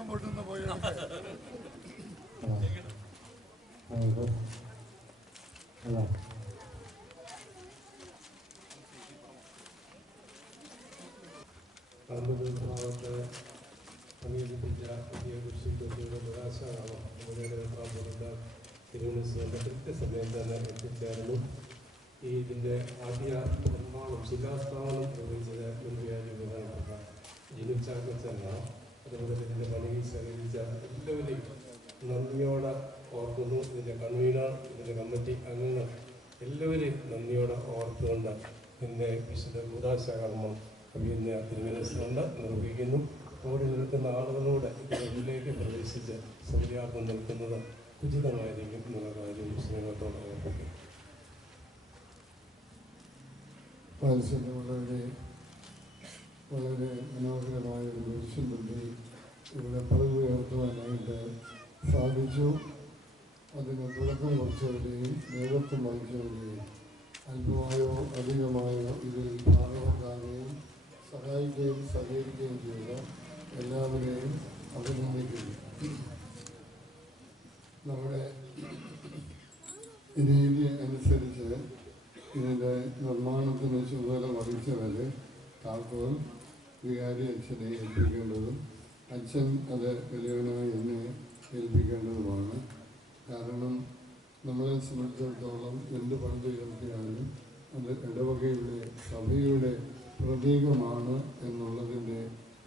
പടക്കം പൊട്ടുന്ന പോയി ഭാഗത്ത് സമീപിപ്പിച്ച പുതിയ കൃഷിയുടെ നിരാശാകാലം നമ്മുടെ തിരുവനന്തപുരത്ത് കൃത്യസമയം തന്നെ എത്തിച്ചേർന്നു. ഇതിൻ്റെ ആദ്യ നിർമ്മാണം ശിലാസ്ഥാപനം നിർവഹിച്ചത് മുൻവിയാരി ബഹുമാനപ്പെട്ട ജിനു ചാക്കോച്ചനാണ്. അതുപോലെ ഇതിൻ്റെ പണിയിൽ സഹകരിച്ച എല്ലാവരെയും നന്ദിയോടെ ഓർക്കുന്നു. ഇതിൻ്റെ കൺവീനർ, ഇതിൻ്റെ കമ്മിറ്റി അംഗങ്ങൾ എല്ലാവരെയും നന്ദിയോടെ ഓർത്തുകൊണ്ട് ഇന്ന് വിശുദ്ധ കൂദാശകർമ്മം അഭിനയ തിരുമനസ്സുകൊണ്ട് നിർവഹിക്കുന്നു. ഓടി നിൽക്കുന്ന ആളുകളോട് ഇതിലേക്ക് പ്രവേശിച്ച് സൗര്യാർത്ഥം നിൽക്കുന്നത് ഉചിതമായിരിക്കും എന്നുള്ള കാര്യം സ്നേഹത്തോടെ ഓർപ്പിക്കും. വളരെ മനോഹരമായ ഒരു ദൃശ്യത്തിൽ ഇവിടെ പദവി ഉയർത്തുവാനായിട്ട് സാധിച്ചു. അതിന് തുടക്കം കുറിച്ചവരെയും നേതൃത്വം വഹിച്ചവരെയും അല്പമായോ അധികമായോ ഇതിൽ ഭാഗവക്കാരെയും സഹായിക്കുകയും സഹകരിക്കുകയും ചെയ്ത എല്ലാവരെയും അഭിനന്ദിക്കുന്നു. നമ്മുടെ രീതി അനുസരിച്ച് ഇതിൻ്റെ നിർമ്മാണത്തിന് ചുമതല വഹിച്ചവരെ താക്കോൽ വികാരി അച്ഛനെ ഏൽപ്പിക്കേണ്ടതും അച്ഛൻ അത് വലിയവനായി എന്നെ ഏൽപ്പിക്കേണ്ടതുമാണ്. കാരണം നമ്മളെ സംബന്ധിച്ചിടത്തോളം എന്ത് പണിതുയർത്തിയാലും അത് ഇടവകയുടെ സഭയുടെ പ്രതീകമാണ് എന്നുള്ളതിൻ്റെ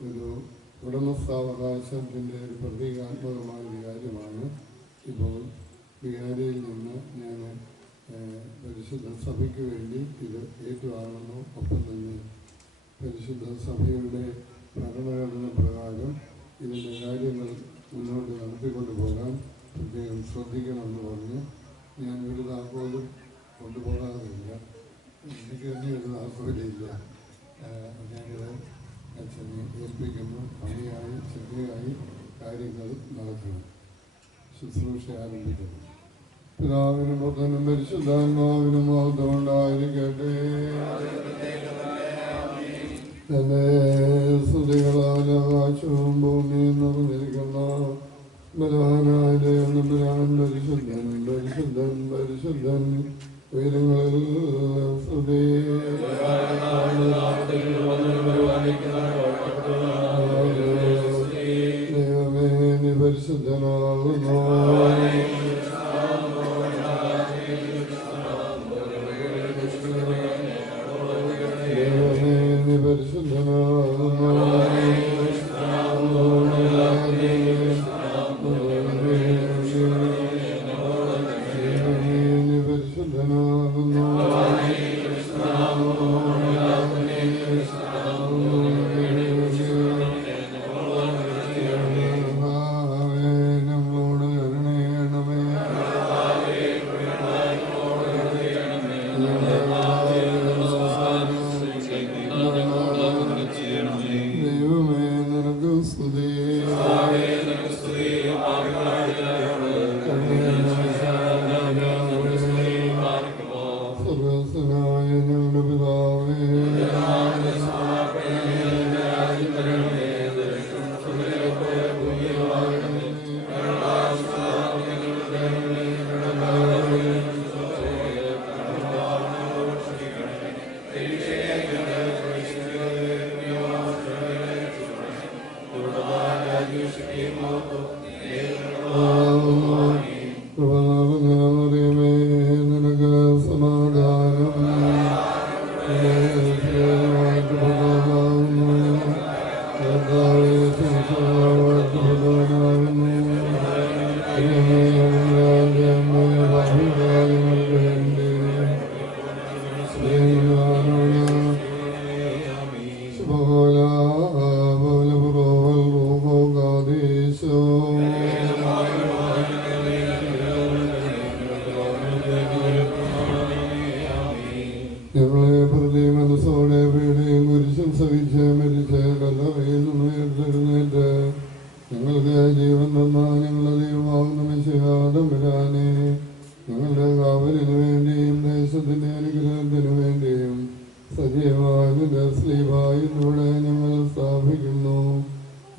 ഒരു ഉടമസ്ഥാവകാശത്തിൻ്റെ ഒരു പ്രതീകാത്മകമായ ഒരു കാര്യമാണ്. ഇപ്പോൾ വികാരിയിൽ നിന്ന് ഞാൻ പരിശുദ്ധ സഭയ്ക്ക് വേണ്ടി ഇത് ഏറ്റുവാങ്ങുന്നു. ഒപ്പം തന്നെ പരിശുദ്ധ സഭയുടെ ഭരണഘടന പ്രകാരം ഇതിൻ്റെ കാര്യങ്ങൾ മുന്നോട്ട് നടത്തിക്കൊണ്ടു പോകാൻ പ്രത്യേകം ശ്രദ്ധിക്കണമെന്ന് പറഞ്ഞ് ഞാൻ ഒരു താക്കോലും കൊണ്ടുപോകാറില്ല. എനിക്ക് തന്നെ ഒരു താക്കോലില്ല. ഞാനിത് അച്ഛനെ ഏൽപ്പിക്കുന്നു. ഭംഗിയായി ശരിയായി കാര്യങ്ങൾ നടക്കണം. ശുശ്രൂഷ ആരംഭിക്കുന്നു. പിതാവിനും പുത്രനും പരിശുദ്ധാത്മാവിനും മഹത്വമുണ്ടായിരിക്കട്ടെ. തന്നെ സ്തുതികളാൽ ആകാശവും ഭൂമിയും നിറഞ്ഞിരിക്കുന്ന ബലവാനായ ദൈവം പരിശുദ്ധൻ പരിശുദ്ധൻ പരിശുദ്ധൻ ഉയരങ്ങളിൽ സ്തുതി. ദൈവമേ നീ പരിശുദ്ധനാകുന്നു.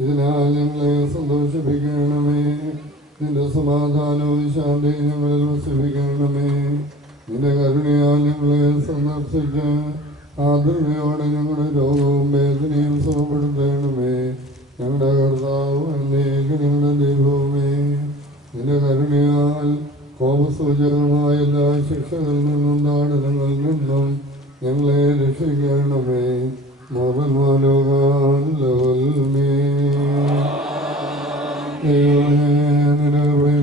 ഇതിനാൽ ഞങ്ങളെ സന്തോഷം വർഷിപ്പിക്കണമേ. നിന്റെ സമാധാനവും ശാന്തിയും ഞങ്ങളിൽ വസിപ്പിക്കണമേ. നിന്റെ കരുണയാൽ ഞങ്ങളെ സന്ദർശിച്ച് ആദരവോടെ ഞങ്ങളുടെ രോഗവും വേദനയും സുഖപ്പെടുത്തണമേ. ഞങ്ങളുടെ കർത്താവ് എന്നേക്കും ഞങ്ങളുടെ ദൈവവുമേ, നിന്റെ കരുണയാൽ കോപസൂചകമായ എല്ലാ ശിക്ഷകളിൽ നിന്നും താടനങ്ങളിൽ നിന്നും ഞങ്ങളെ രക്ഷിക്കണമേ.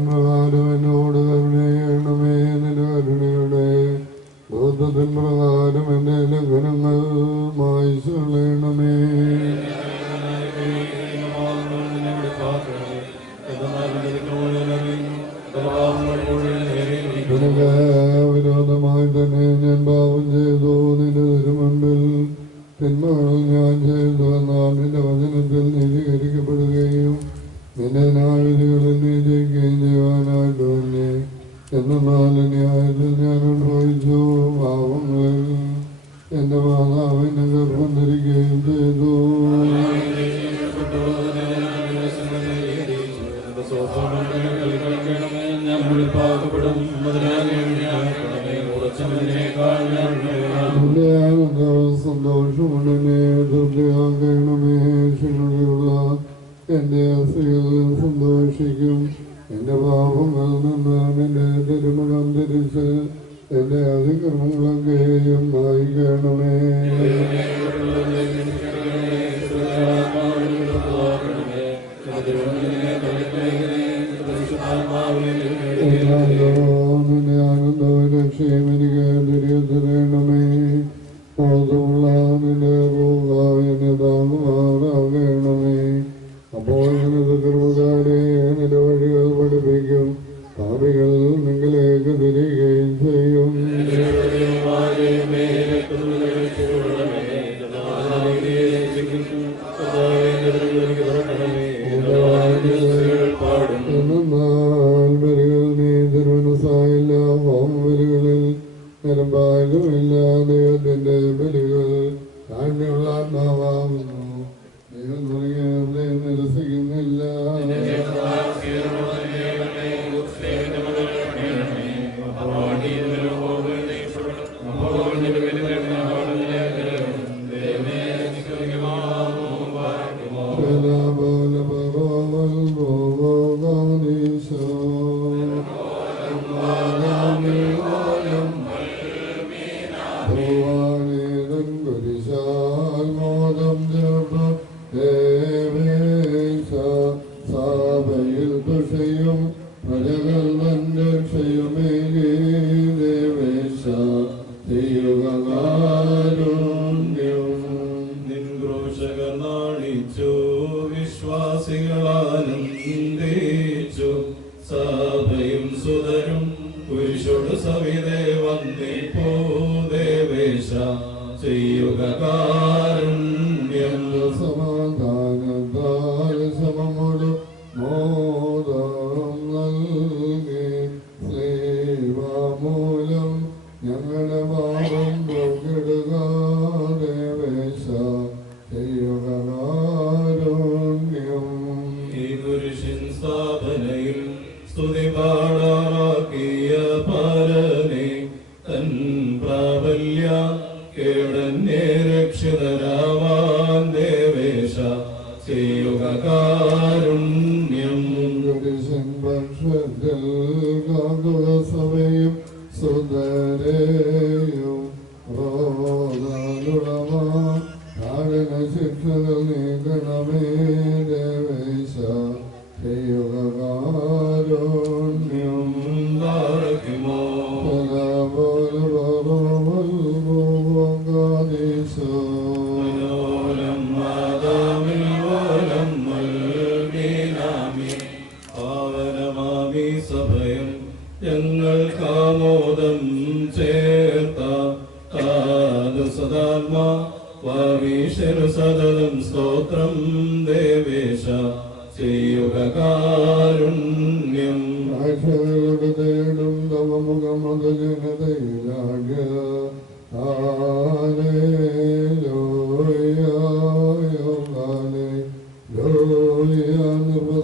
പ്രകാരം എന്നോട് കരുണ ചെയ്യണമേ. നിന്റെ കരുണയുടെ ബോധത്തിൻ പ്രകാരം എൻ്റെ ലംഘനങ്ങൾ മായ്ച്ചു കളയണമേ. നിനക്ക് വിരോധമായി തന്നെ ഞാൻ പാപം ചെയ്തു. നിന്റെ തിരുമുൻപിൽ തിന്മകൾ ഞാൻ ചെയ്തു. എന്നാൽ നിന്റെ വചനത്തിൽ നീതീകരിക്കപ്പെടുകയും നിന്റെ ന്യായവിധികളിൽ നീതിക്കുകയും ചെയ്യുവാനായിട്ട് തന്നെ. എന്നാൽ ന്യായത്തിൽ ഞാൻ അനുഭവിച്ചു പാപങ്ങളിൽ എൻ്റെ മാതാവിനെ ഗർഭം ധരിക്കുകയും ചെയ്തു. നിന്റെ ആനന്ദവും സന്തോഷമുടനെ തൃപ്തിയാക്കണമേ. ക്ഷമയുള്ള എൻ്റെ അസ്ഥികളിൽ സന്തോഷിക്കും. എൻ്റെ പാപങ്ങളിൽ നിന്ന് നിന്റെ തിരുമുഖം തിരിച്ച് എൻ്റെ അതിക്രമങ്ങളൊക്കെയും വായിക്കണമേ. നിന്റെ ആനന്ദവും രക്ഷയും എനിക്ക് തിരിച്ചറിയണമേ. ബോധമുള്ള നിന്റെ പോക എന്നെ താങ്ങുമാറാകണമേ. അപ്പോൾ നിന്റെ കൃപകാരെ നിന്റെ വഴികൾ പഠിപ്പിക്കും. പാപികൾ നിങ്ങളിലേക്ക് തിരികെയും ചെയ്യും. എന്നാൽ വരികൾ നീ തിരുമനസായില്ല. ഹോമബലികളിൽ നിലമ്പായതുമില്ല. ദൈവത്തിന്റെ ബലികൾ താഴ്മയുള്ള ആത്മാവാകുന്നു. ദൈവം തുടങ്ങിയ നിരസിക്കുന്നില്ല.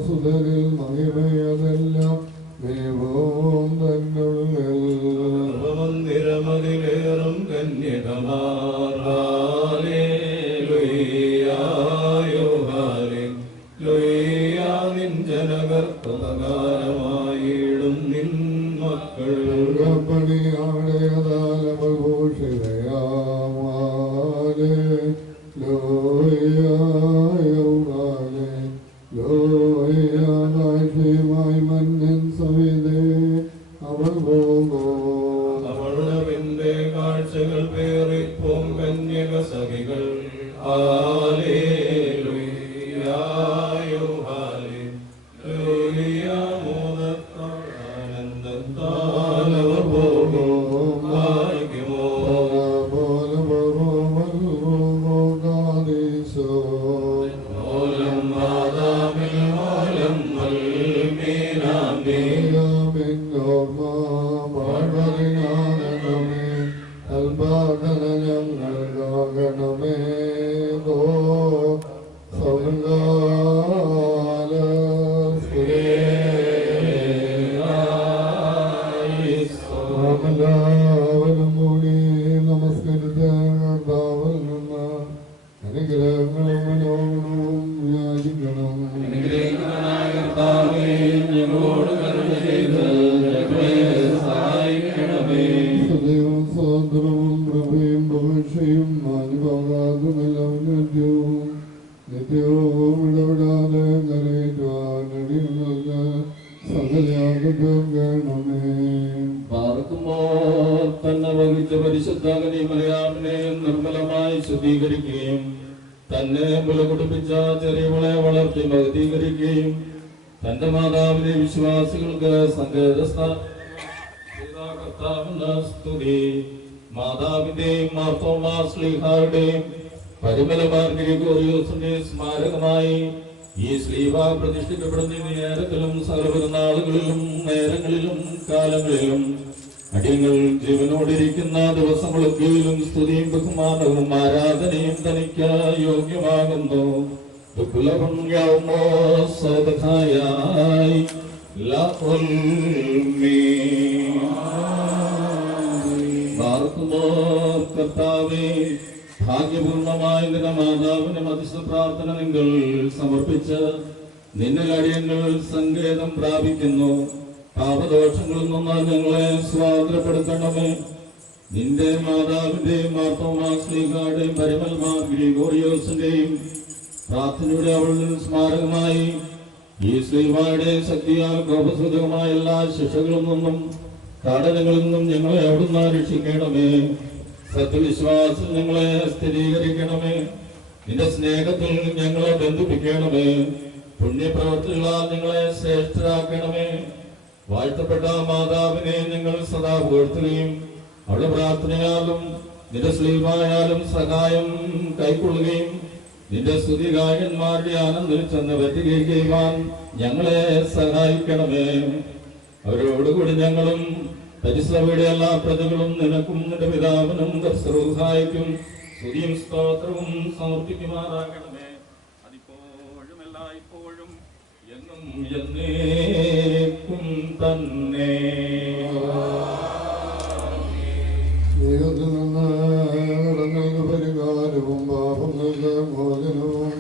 Hallelujah. മഹിമയതെല്ലാം ദൈവവും തന്നുള്ളിൽ മന്ദിരമതിലേറും കന്യകമാർ ഹല്ലേലൂയ്യായോ ഹല്ലേലൂയ്യാ നിൻ ജനകർക്കുപകാരമായിടും നിൻ മക്കൾ പണിയാടേതാലമൾ ഭൂഷിതയാമാലേ ലോയായോ ലോയായി മന്നൻ സവിതേ അവൾ പോകുമോ അവളുടെ പിന്റെ കാഴ്ചകൾ പേറിപ്പോം കന്യക സഖികൾ ഹല്ലേലൂയ്യായോ ഹല്ലേലൂയ്യാ മോദത്താൽ ആനന്ദത്താൽ അവർ പോകും ഭാഗ്യമോ മോലം മാതാമിൽ മോലം മൽമീനാമേ ഞങ്ങൾക്കാകണമേ ഗോ സൗകാല എല്ലാവരും കൂടി നമസ്കരിച്ച കർത്താവിൽ നിന്ന് അനുഗ്രഹങ്ങളും മനോഗുണവും യാചിക്കണം സദൈവം സ്വാതന്ത്ര്യവും പ്രഭയും ഭവിഷ്യയും മാനുഭാഗാതുമെല്ലാം നിത്യവും ഇടപെടാതെ കരയേറ്റുവാൻ അടിയുള്ളത് സകലയാകട്ടെ വേണമേ പാർക്കുമ്പോൾ തന്നെ വഹിച്ച പരിശുദ്ധാകനെ മലയാളിനെ നിർമ്മലമായി ശുദ്ധീകരിക്കുകയും തന്നെ മുലകുടിപ്പിച്ച ചെറിയവളെ വളർത്തി ഭക്തീകരിക്കുകയും തന്റെ മാതാവിനെ വിശ്വാസികൾക്ക് സ്തുതി മാതാവിന്റെയും മാർത്തോമാസ്ലിഹാരുടെയും പരിമലമാർ ഗ്രിഗോറിയോസിന്റെ സ്മാരകമായി ഈ ശ്ലീഹ പ്രതിഷ്ഠിക്കപ്പെടുന്ന നേരത്തിലും സകലപെരുന്നാളുകളിലും നേരങ്ങളിലും കാലങ്ങളിലും അടിയങ്ങൾ ജീവനോടിരിക്കുന്ന ദിവസങ്ങളൊക്കെയിലും സ്തുതിയും ബഹുമാനവും ആരാധനയും തനിക്ക് യോഗ്യമാകുന്നു കർത്താവേ ഭാഗ്യപൂർണമായ നിന്റെ മാതാവിന്റെ മധ്യസ്ഥ പ്രാർത്ഥന നിങ്ങൾ സമർപ്പിച്ച് നിന്നിൽ അടിയങ്ങൾ സങ്കേതം പ്രാപിക്കുന്നു പാപദോഷങ്ങളിൽ നിന്ന് ഞങ്ങളെ സ്വാതന്ത്ര്യപ്പെടുത്തണമേ നിന്റെ മാതാവിന്റെയും മാർത്തോമാസ്ലിഹായുടെയും പരിമൽമാർ ഗ്രിഗോറിയോസിന്റെയും പ്രാർത്ഥനയുടെ അവളിൽ സ്മാരകമായി ഈ ശ്രീമായുടെ ശക്തിയാൽ കോപസൂചകമായ എല്ലാ ശിക്ഷകളിൽ നിന്നും കാഠിന്യങ്ങളിൽ നിന്നും ഞങ്ങളെ അവിടുന്ന് രക്ഷിക്കണമേ സത്യവിശ്വാസം ഞങ്ങളെ സ്ഥിരീകരിക്കണമേ നിന്റെ സ്നേഹത്തിൽ ഞങ്ങളെ ബന്ധിപ്പിക്കണമേ പുണ്യപ്രവർത്തികളാൽ ഞങ്ങളെ ശ്രേഷ്ഠരാക്കണമേ വാഴ്ത്തപ്പെട്ട മാതാവിനെ ഞങ്ങൾ സദാ പുകഴ്ത്തുകയും അവളുടെ പ്രാർത്ഥനയാലും നിന്റെ സ്ലീവായാലും സഹായം കൈക്കൊള്ളുകയും നിന്റെ സ്തുതിഗായകന്മാരുടെ ആനന്ദിൽ ചെന്ന് പറ്റുകയും ഞങ്ങളെ സഹായിക്കണമേ അവരോടുകൂടി ഞങ്ങളും പരിസഭയുടെ എല്ലാ പ്രതികളും നിനക്കും നിന്റെ പിതാവിനും സഹായിക്കും സ്തുതിയും സ്തോത്രവും സമർപ്പിക്കുമാറാകണമേ അതിപ്പോഴും എല്ലായ്പ്പോഴും എന്നും എന്നേക്കും തന്നെ ദൈവത്തിൽ നിന്ന് കടങ്ങൾക്ക് പരിഹാരവും പാപങ്ങൾക്ക് മോചനവും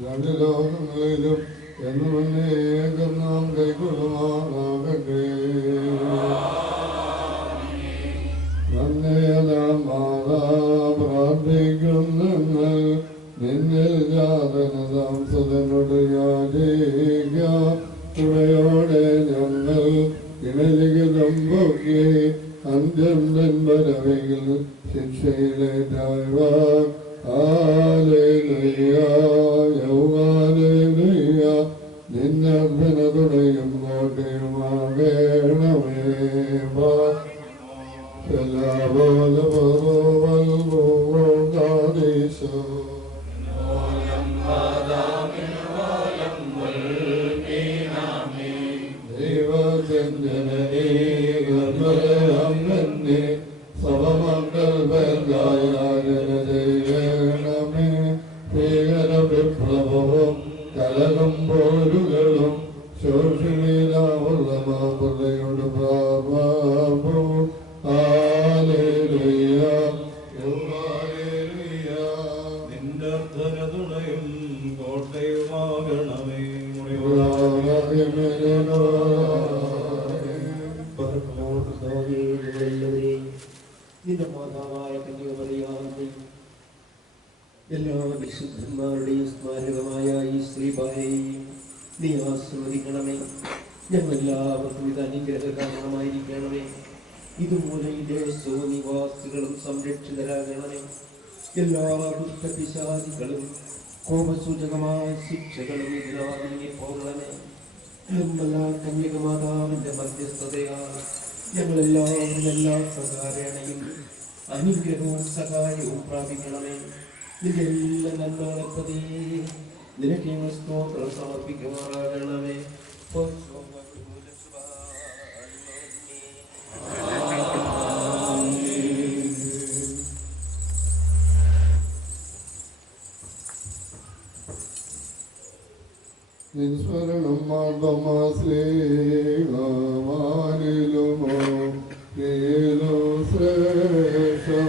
രണ്ട് ലോകങ്ങളിലും എന്നുമന്നേകം നാം കൈക്കൊള്ളുമാറാകട്ടെ. പ്രാർത്ഥിക്കും നിങ്ങൾ നിന്നിൽ ജാതനതാം സുതനോട് യാചിക്കയോടെ ഞങ്ങൾ ഇണലിഖിതം പൊക്കി അന്ത്യം വരവെങ്കിൽ ശിക്ഷയിലേറ്റാഴ്വാൻ നിന്നർഭന തുണയും കോട്ടയുമാകേണമേ ദൈവജനനീ സവമക്കൾ ഭീകര വിപ്ലവവും കലകം പോരുകളും ശോഷിമീനാവുള്ളമാപുള്ളയുടെ പ്രാപോ ഹല്ലേലൂയ ഹല്ലേലൂയ. നിന്റെ അർദ്ധനതുണയും കോട്ടയുമാകണമേ. നിന്റെ മാതാവായ കന്യകമറിയാമേ, എല്ലാ വിശുദ്ധന്മാരുടെയും സ്മാരകമായ ഈ ശ്രീബായെയും നീ ആസ്വദിക്കണമേ. ഞങ്ങളെല്ലാവർക്കും ഇത് അനുഗ്രഹ കാരണമായിരിക്കണമേ. ഇതുമൂലം ഈ ദേശവും നിവാസികളും സംരക്ഷിതരാകണമേ. എല്ലാ ദുഷ്ടപിശാചികളും കോപസൂചകമായ ശിക്ഷകളും ഇതിനാൽ നീങ്ങിപ്പോകണമേ. നിർമ്മല കന്യകമാതാവിന്റെ മധ്യസ്ഥതയാൽ ഞങ്ങളെല്ലാവരും എല്ലാ പ്രകാരണയും അനുഗ്രഹവും സഹായവും പ്രാപിക്കണമേ. നിന്റെ എല്ലാ നന്മകളെ പ്രതി നിനക്ക് ഞങ്ങൾ സ്തോത്രം സമർപ്പിക്കുമാറാകണമേ. നിൻസ്മരണം മാർദ്ദമാശ്ലേവാനിലുമോ നീലോ ശ്രേഷം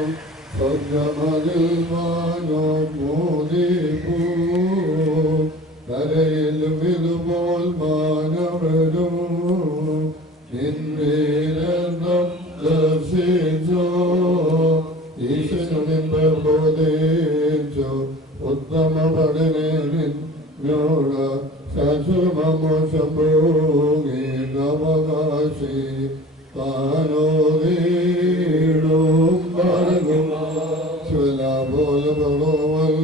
സ്വർഗമതിൽ മാനോ മോദിപ്പൂ കരയിലും ഇതുപോൽ മാനവരും നിൻവേദം ദർശിച്ചോ ഈശ്വരൻ പ്രബോധിച്ചോ ഉത്തമ പഠനേ നിന്നോട ശാശ്വതമോശംഭൂഗീതവകാശി താനോദീടും ശിവലാഭോലവൽ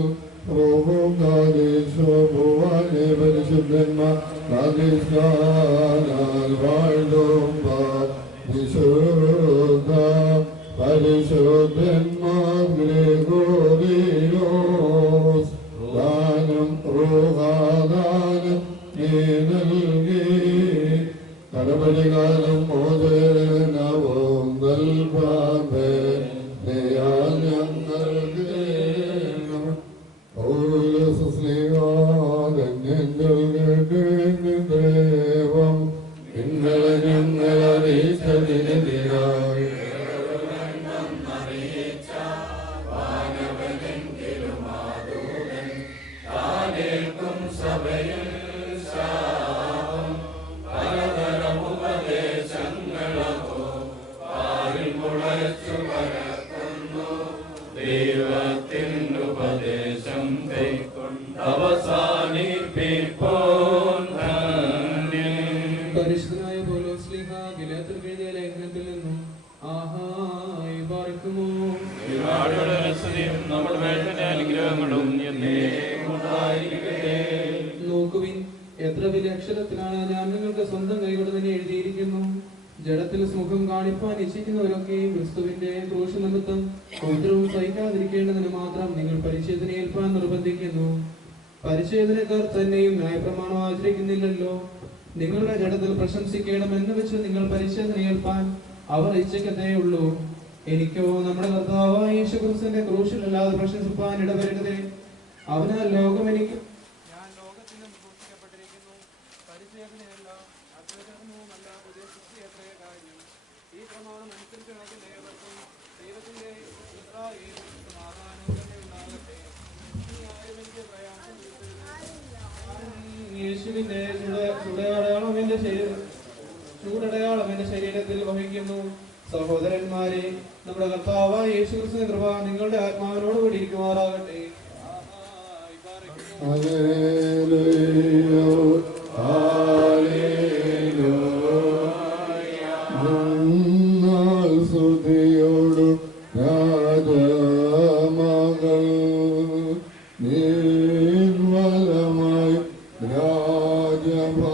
ഭൂകാരീശ്വഭുവാനെ പരിശുദ്ധന്മാർ കാതിഷ്കാനാൽ വാഴ്ത്തും വിശുദ്ധ പരിശുദ്ധന്മാർ ഗ്രിഗോറിയോസ് ദാനം റൂഹാദാനം നീ നൽകി കടപടികാലം മോചനവും നൽകാതെ ഞങ്ങൾക്ക് ദേവം നിങ്ങളെ ഞങ്ങൾ അറിയിച്ചതിനെതിരായി ദൈവത്തിനുപദേശം കൈക്കൊണ്ട് അവസാനിപ്പിപ്പോൻ പരിശുദ്ധനായ പൗലോസ് ശ്ലീഹ ഗലാത്യർ എഴുതിയ ലേഖനത്തിൽ നിന്നും ആഹായി പാർക്കുമോ. നമ്മുടെ മേൽത്തന്നെ അനുഗ്രഹങ്ങളും എന്നേക്കുമുണ്ടായിരിക്കട്ടെ. നോക്കുവിൻ, എത്ര വലിയ അക്ഷരത്തിലാണ് ഞാൻ നിങ്ങൾക്ക് സ്വന്തം കൈകൊണ്ട് തന്നെ എഴുതിയിരിക്കുന്നു. ജഡത്തിൽ സുഖം കാണിപ്പാൻ ഇച്ഛിക്കുന്നവരൊക്കെ ക്രിസ്തുവിന്റെ ക്രൂശ് നിമിത്തം ഉപദ്രവം സഹിക്കാതിരിക്കേണ്ടതിന് മാത്രം നിങ്ങൾ പരിച്ഛേദന ഏൽപ്പാൻ നിർബന്ധിക്കുന്നു. പരിച്ഛേദനക്കാർ തന്നെയും ന്യായപ്രമാണം ആചരിക്കുന്നില്ലല്ലോ. നിങ്ങളുടെ ജഡത്തിൽ പ്രശംസിക്കണമെന്ന് വെച്ച് നിങ്ങൾ പരിച്ഛേദന ഏൽപ്പാൻ അവർ ഇച്ഛിക്കത്തേയുള്ളൂ. എനിക്കോ നമ്മുടെ കർത്താവായ യേശുക്രിസ്തുവിന്റെ ക്രൂശിലല്ലാതെ പ്രശംസിപ്പാൻ ഇടവരരുതേ. അവനാൽ ലോകം എനിക്ക് ഞാൻ ലോകത്തിന് ക്രൂശിക്കപ്പെട്ടിരിക്കുന്നു. പരിച്ഛേദനയല്ല, അത്ഭുതവുമല്ല, പുതിയ സൃഷ്ടിയത്രേ കാര്യം. ഈ പ്രമാണം അനുസരിച്ച് ഏവർക്കും ദൈവത്തിന്റെ സമാധാനവും തന്നെ ഉണ്ടാകട്ടെ. എനിക്ക് പ്രയാസം യേശുവിന്റെ ചൂടടയാളം എന്റെ ശരീരത്തിൽ വഹിക്കുന്നു. സഹോദരന്മാരെ, നമ്മുടെ കർത്താവായ യേശുക്രിസ്തുവിന്റെ കൃപ നിങ്ങളുടെ ആത്മാവിനോട് കൂടി ഇരിക്കുമാറാകട്ടെ. സ്തുതിയോടു രാജമകൾ നിർമ്മലമായി രാജഭാമിനിയോ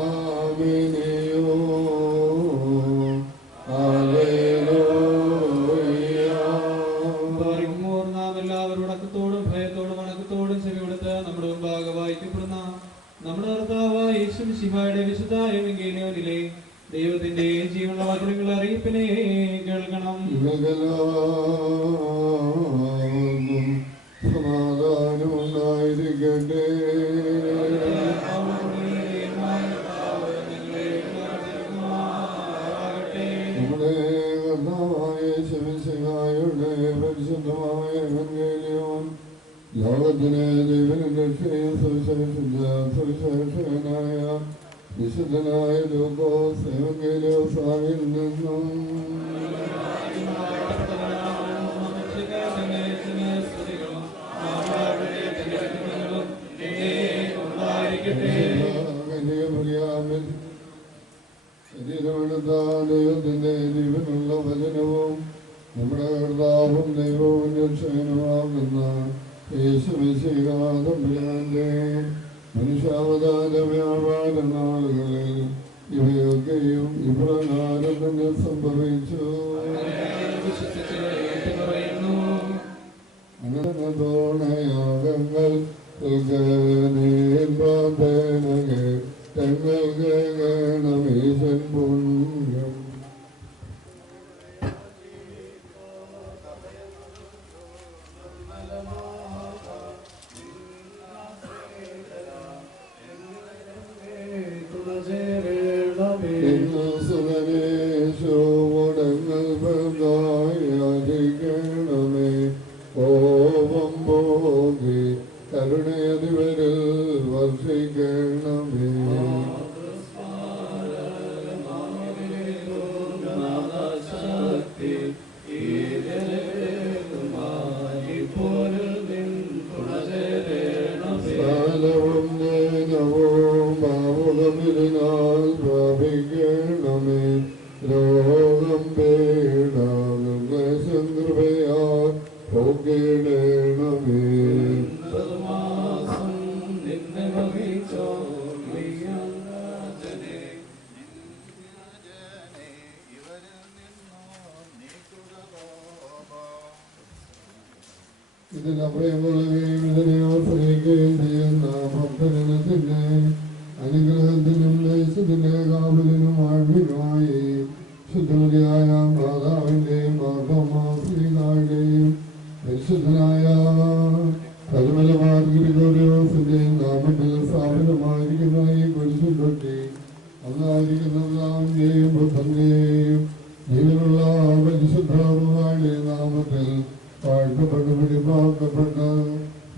നാം എല്ലാവരും അടക്കത്തോടും ഭയത്തോടും അണക്കത്തോടും ചെവി കൊടുത്ത് നമ്മുടെ മുമ്പാകെ വായിക്കപ്പെടുന്ന നമ്മുടെ കർത്താവായ യേശു മിശിഹായുടെ വിശുദ്ധ എവങ്കേലിയോനിലെ ദൈവത്തിന്റെ ജീവനുള്ള വചനങ്ങൾ അറിയിപ്പിനെ കേൾക്കണം. സമാധാനമുണ്ടായിരിക്കട്ടെ. പരിശുദ്ധമായ എവങ്കേലിയോൻ ലോകത്തിന് ജീവനും രക്ഷയും സുവിശേഷകനായ വിശുദ്ധനായ ലൂക്കോസ് എവങ്കേലിയോസായിൽ നിന്നും ദൈവത്തിന്റെ ജീവനുള്ള വചനവും നമ്മുടെ കർത്താവും ദൈവവും രക്ഷകനുമാകുന്ന യേശുമിശിഹാതമ്പുരാന്റെ മനുഷ്യാവതാര വ്യാപാര നാളുകളിൽ ഇവയൊക്കെയും ഇപ്രകാരം തന്നെ സംഭവിച്ചു. അനന്തോണയാഗങ്ങൾ തങ്ങൾക്ക് ഗണമീശൻ പുണ്യം സുരേശോടങ്ങൾ പ്രകാരിക്കണമേ കോപം പോകി കരുണയതിവരിൽ വർഷിക്കണമേ. സ്ഥലവും ജനവും ഭാവുകമിരുന്നാൽ പ്രാപിക്കണമേ. രോഗം പേടാശം കൃപയാൽ പോക്കിടണമേ. ഇതിനഭയങ്ങളുകയും ഇതിനെ ആശ്രയിക്കുകയും ചെയ്യുന്ന ഭക്തജനത്തിന്റെ അനുഗ്രഹത്തിനും ദേശത്തിന്റെ കാവലിനും ആഴ്വിനുമായി ശുദ്ധമതിയായ മാതാവിന്റെയും മാർഗമാശ്രീകാരുടെയും പരിശുദ്ധനായ പരിമലമാർ ഗ്രിഗോറിയോസിന്റെയും നാമത്തിൽ സ്ഥാപനമായിരിക്കുന്ന ഈ കുരിശും തൊട്ടി അന്നായിരിക്കുന്നതാവിന്റെയും ബുദ്ധന്റെയും ജീവനുള്ള പരിശുദ്ധമായ നാമത്തിൽ വാഴ്ത്തപ്പെട്ട് പിടിപ്പാക്കപ്പെട്ട്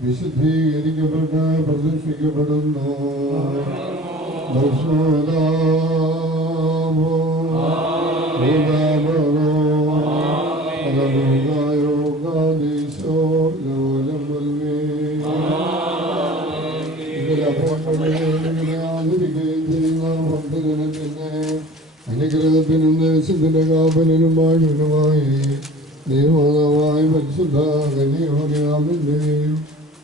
വിശുദ്ധീകരിക്കപ്പെട്ട് പ്രദർശിക്കപ്പെടുന്നു. അനുഗ്രഹത്തിനും ദേശത്തിന്റെ കാവലിനും വാഴുനുമായി ദൈവമായ പരിശുദ്ധ കന്യാമറിയാമിന്റെയും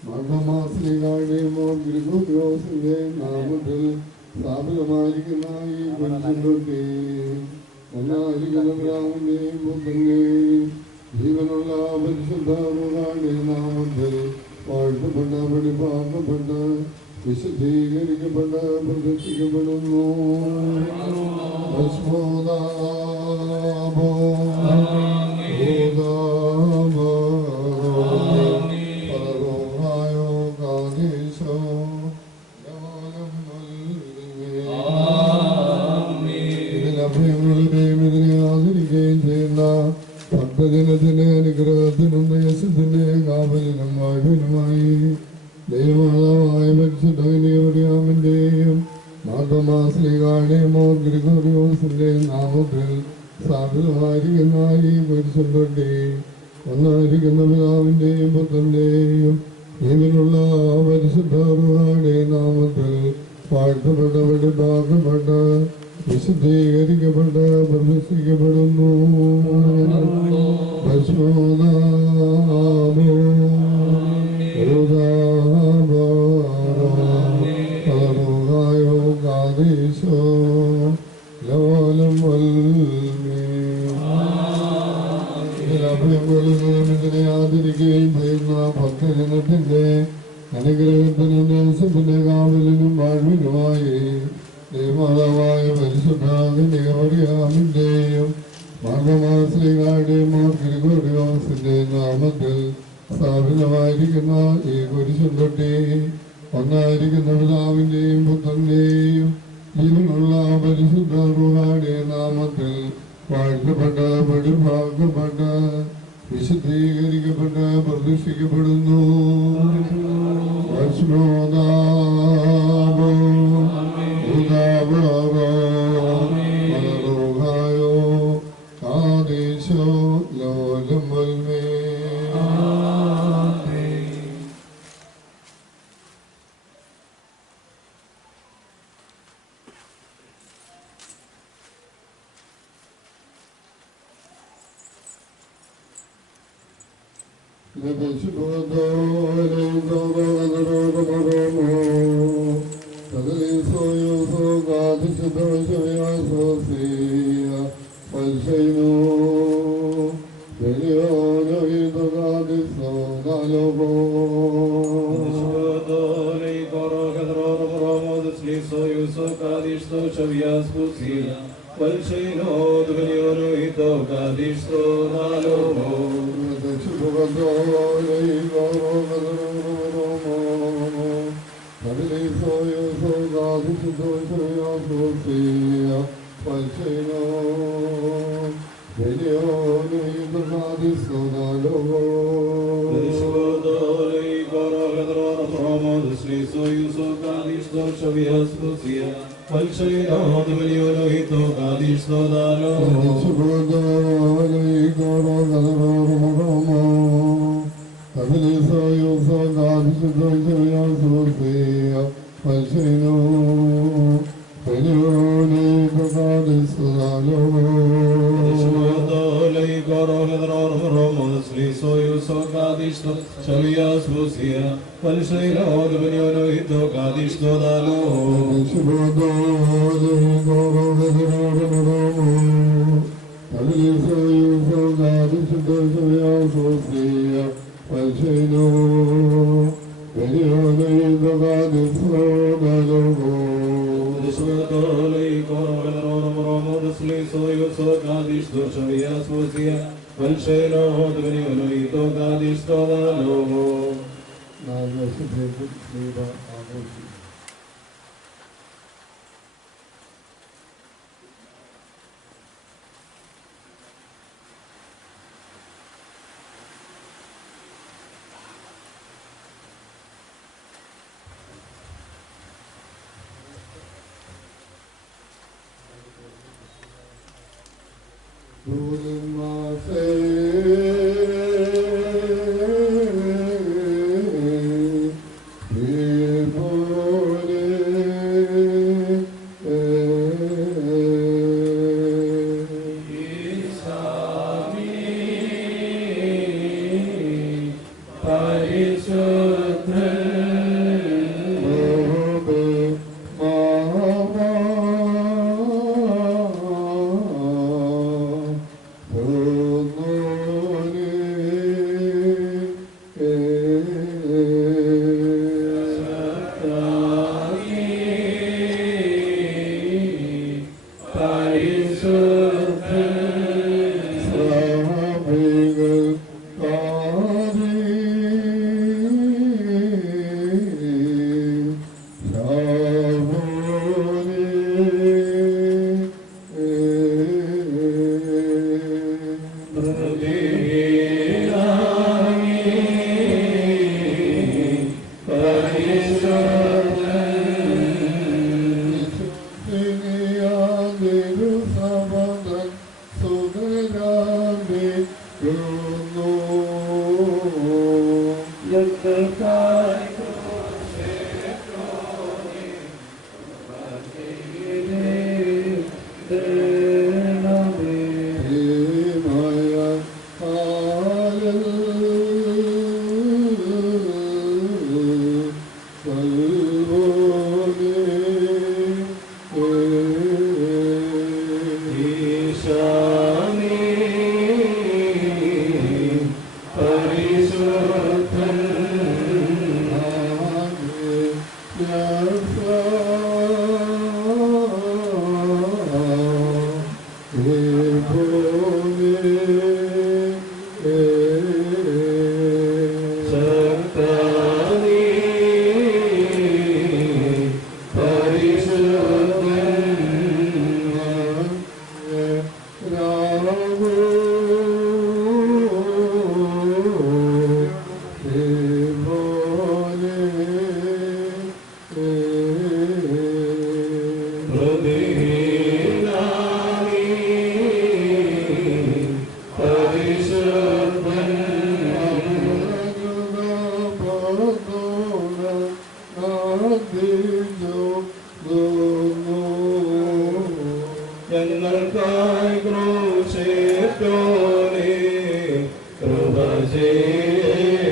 മർദ്ദമാശ്രീകാരുടെയും ഗ്രിഗോറിയോസിന്റെയും നാമത്തിൽ സ്ഥാപിതമായിരിക്കുന്ന ഈ പരിശുദ്ധി ഒന്നായിരിക്കുന്ന ബ്രാഹ്മന്റെയും ബുദ്ധന്റെയും ജീവനുള്ള പരിശുദ്ധ നാമത്തിൽ വാഴ്ത്തപ്പെട്ട് വെളിപ്പാക്കപ്പെട്ട് വിശുദ്ധീകരിക്കപ്പെട്ട് പ്രദർശിക്കപ്പെടുന്നു. ഭക്തജനത്തിന്റെ അനുഗ്രഹത്തിനും ദേശത്തിന്റെ കാവലിനും വാഴുവിനുമായി ദൈവമായ പരിശുദ്ധനിയോറിയാമിന്റെയും മാർഗമാശ്രീകാരുടെയും ഗ്രിഗോറിയോസിന്റെയും നാമത്തിൽ സ്ഥാപിതമായിരിക്കുന്ന ഈ പരിശുദ്ധി ഒന്നായിരിക്കുന്ന പിതാവിന്റെയും പുത്രന്റെയും ജീവനുള്ള പരിശുദ്ധരുടെ നാമത്തിൽ വാഴ്ത്തപ്പെട്ട് വെളിപ്പാക്കപ്പെട്ട് വിശുദ്ധീകരിക്കപ്പെട്ട് പ്രദർശിക്കപ്പെടുന്നു. ആദരിക്കുകയും ചെയ്യുന്ന ഭക്തജനത്തിന്റെ അനുഗ്രഹത്തിനും ദേശത്തിന്റെ കാവലിനും വാഴ്വിനുമായി ദൈവമാതാവായ പരിശുദ്ധ കന്യാമറിയാമിന്റെയും മാർഗമാശ്രീകാരുടെയും ഗ്രിഗോറിയോസിന്റെയും നാമത്തിൽ സ്ഥാപിതമായിരിക്കുന്ന ഈ കുരിശും തൊട്ടി ഒന്നായിരിക്കുന്ന പിതാവിന്റെയും പുത്രന്റെയും ജീവനുള്ള പരിശുദ്ധ റൂഹായുടെ നാമത്തിൽ വാഴ്ത്തപ്പെട്ട് വെളിപ്പാക്കപ്പെട്ട് വിശുദ്ധീകരിക്കപ്പെട്ട് പ്രതിഷ്ഠിക്കപ്പെടുന്നു. ഞങ്ങൾക്കായി ക്രൂശേറ്റോനേ കൃപ ചെയ്യണം.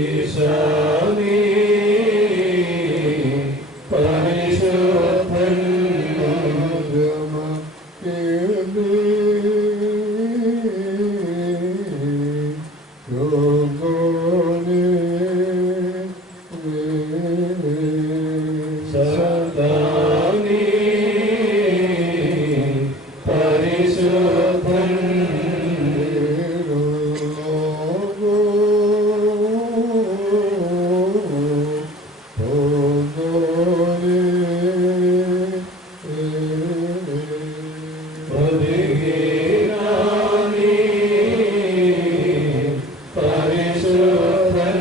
ഈശാനീ പരിശുദ്ധൻ സദാനീ പരിശുദ്ധൻ പ്രതിഗീരാനീ പരിശുദ്ധൻ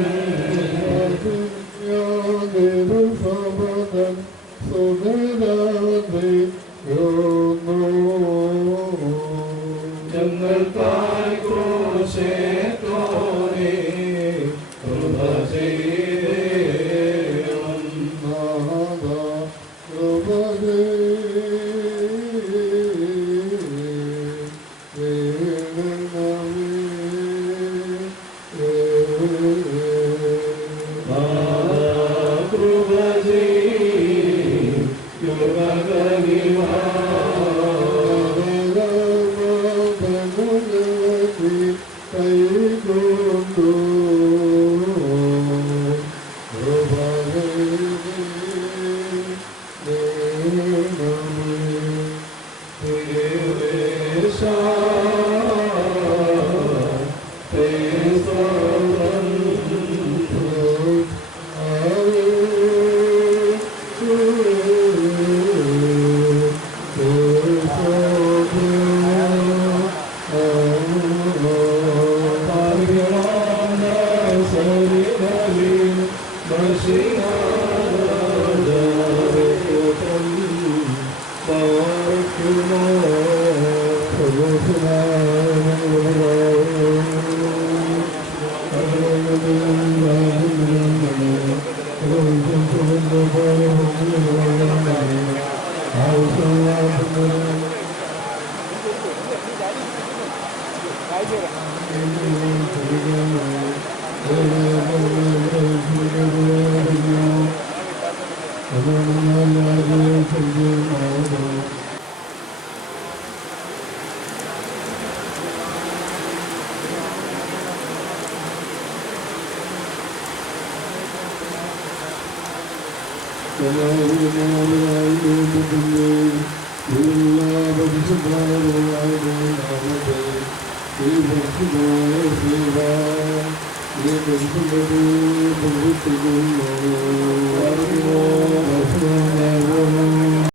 ഞങ്ങൾക്കായി ക്രൂശേറ്റോനേ കൃപ ചെയ്യണം. കൃപ Amen.